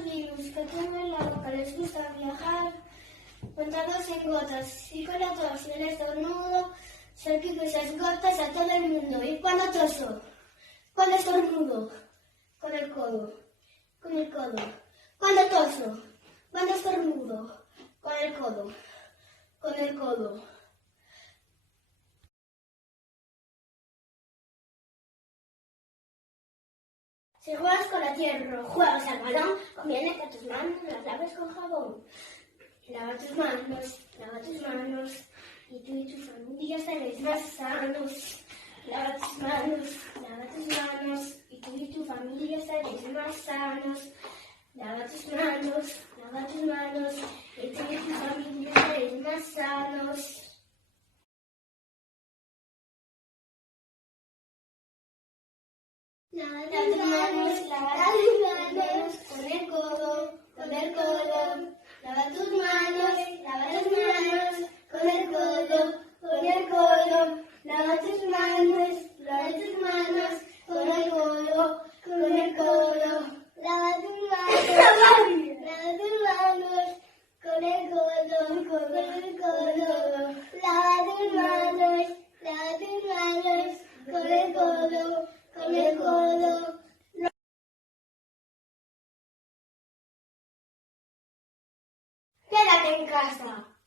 los virus que tienen la boca les gusta viajar, montados en gotas y con la tos y el estornudo, salpico esas gotas a todo el mundo. Y cuando toso, cuando estornudo, con el codo, con el codo. Cuando toso, cuando estornudo, con el codo, con el codo. Si juegas con la tierra, juegas al balón, conviene que tus manos las laves con jabón. Lava tus manos, y tú y tu familia estaréis más sanos. Lava tus manos, y tú y tu familia estaréis más sanos. Lava tus manos, y tú y tu familia estaréis más sanos. Lava tus manos, con el codo, con el codo. Lava tus manos, con el codo, con el codo. Lava tus manos, con el codo, con el codo. Lava tus manos, con el codo, con el codo. Lava tus manos, con el codo, con el codo. Quédate en casa.